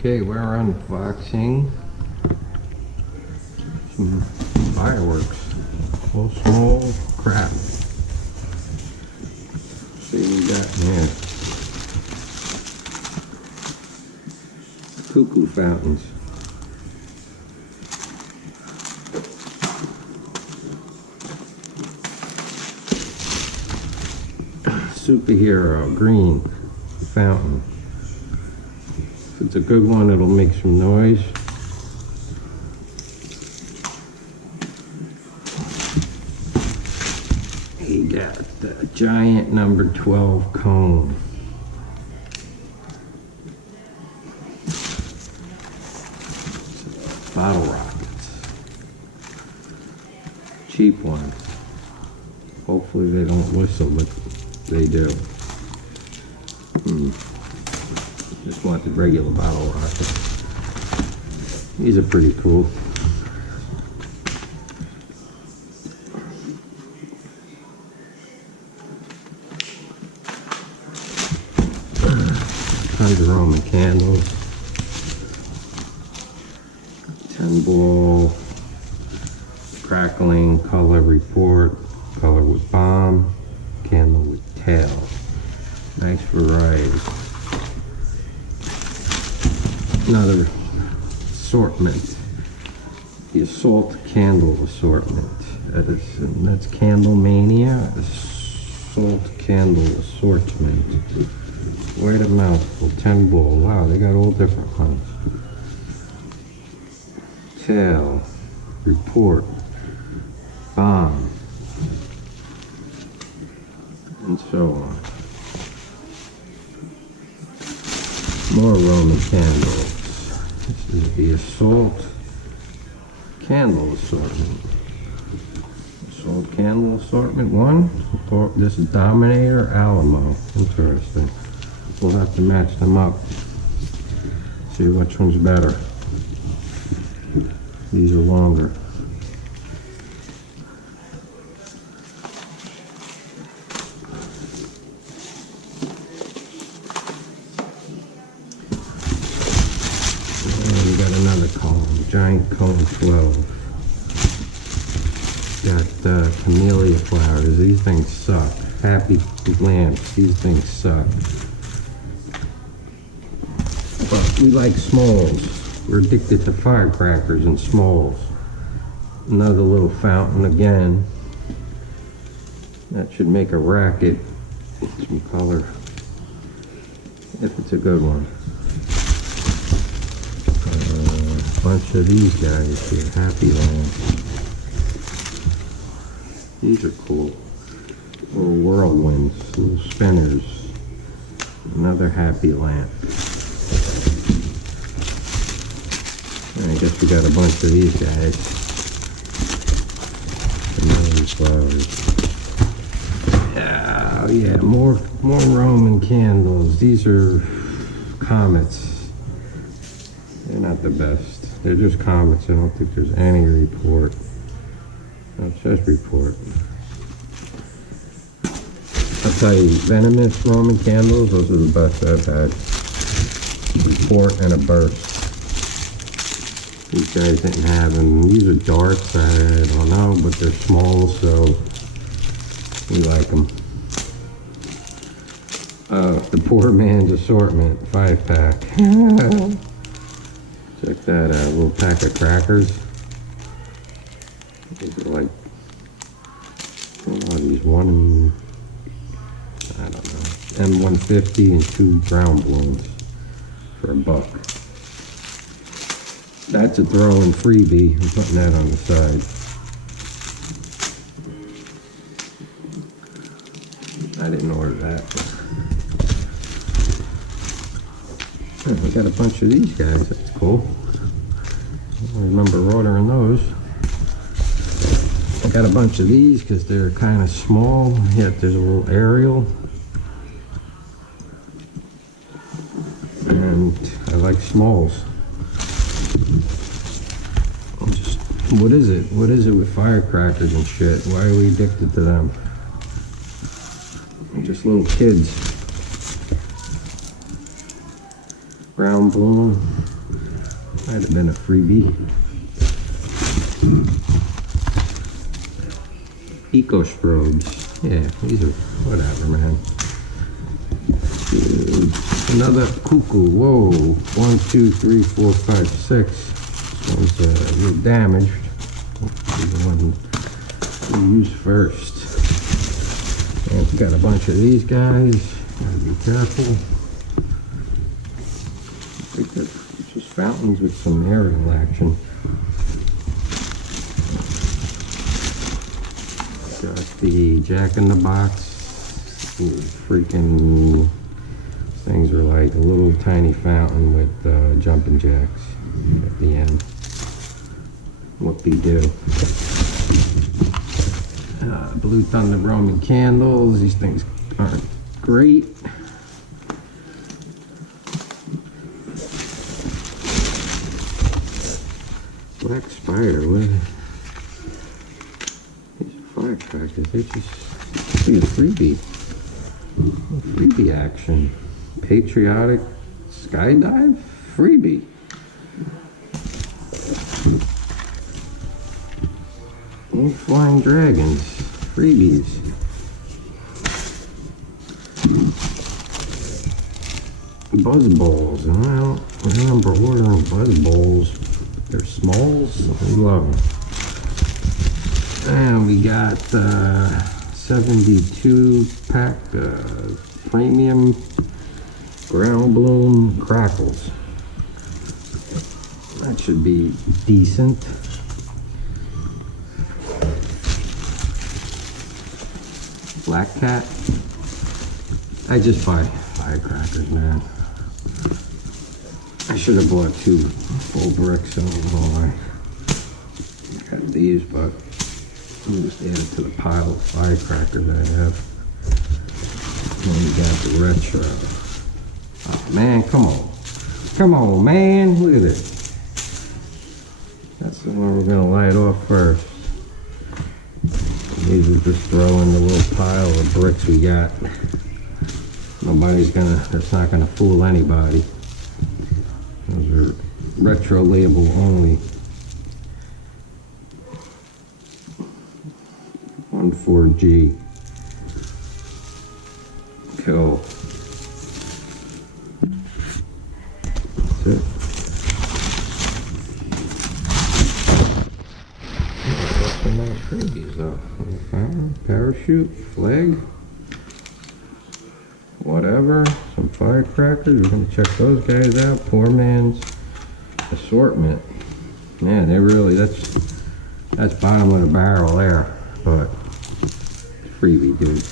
Okay, we're unboxing some fireworks. Little small crap. See what we got in here. Cuckoo fountains. Superhero green fountain. If it's a good one, it'll make some noise. He got the giant number 12 cone. Bottle rockets. Cheap one. Hopefully they don't whistle, but they do. Just want the regular bottle rocket. These are pretty cool. Tons of Roman candles. 10 ball. Crackling color report. Color with bomb. Candle with tail. Nice variety. Another assortment. The assault candle assortment. That's Candle Mania. Assault candle assortment. Wait a mouthful. 10 ball. Wow, they got all different ones. Tail. Report. Bomb. And so on. More Roman candles. This is the assault candle assortment. Assault candle assortment 1. This is Dominator Alamo. Interesting. We'll have to match them up. See which one's better. These are longer. And we got another cone, giant cone 12. Got camellia flowers. These things suck. Happy lamps. These things suck. But we like smalls. We're addicted to firecrackers and smalls. Another little fountain again. That should make a racket. Some color. If it's a good one. A bunch of these guys here. Happy lamps. These are cool. Little whirlwinds. Little spinners. Another happy lamp. I guess we got a bunch of these guys. Camellia flowers. Oh yeah, more Roman candles. These are comets. They're not the best. They're just comets. I don't think there's any report. No, it says report. I'll tell you, venomous Roman candles, those are the best I've had. Report and a burst. These guys didn't have them. These are darts, I don't know, but they're small, so we like them. The poor man's assortment, 5-pack. Check that out, a little pack of crackers. These are like, what are these? One, I don't know, M150 and 2 ground balloons for $1. That's a throw-in freebie. I'm putting that on the side. I didn't order that. Oh, we got a bunch of these guys. That's cool. I don't remember ordering those. I got a bunch of these because they're kind of small, yet there's a little aerial. And I like smalls. What is it? What is it with firecrackers and shit? Why are we addicted to them? We're just little kids. Brown balloon. Might have been a freebie. Eco strobes. Yeah, these are whatever, man. Another cuckoo. Whoa. 1, 2, 3, 4, 5, 6. This one's a little damaged. The one we use first. And it's got a bunch of these guys. Gotta be careful. It's just fountains with some aerial action. Got the Jack in the Box. Freaking things are like a little tiny fountain with jumping jacks at the end. Whoop-de-doo. Blue Thunder Roman candles. These things aren't great. Black spider. What? These are firecrackers. They're just a freebie. Freebie action. Patriotic skydive freebie. Flying dragons freebies. Buzz balls. And I don't remember ordering buzz balls. They're smalls. We love them. And we got 72 pack premium ground bloom crackles. That should be decent. Black cat. I just buy firecrackers, man. I should have bought 2 full bricks. I don't know why. I got these, but I'm just add it to the pile of firecrackers I have. And we got the retro. Oh man, come on. Come on, man. Look at this. That's the one we're gonna light off first. These are just throw in the little pile of bricks we got. That's not gonna fool anybody. Those are retro label only. 14G. Cool. That's it. Some nice freebies though. Parachute, flag, whatever. Some firecrackers. We're gonna check those guys out. Poor man's assortment. Man, they really that's bottom of the barrel there, but freebie, dude.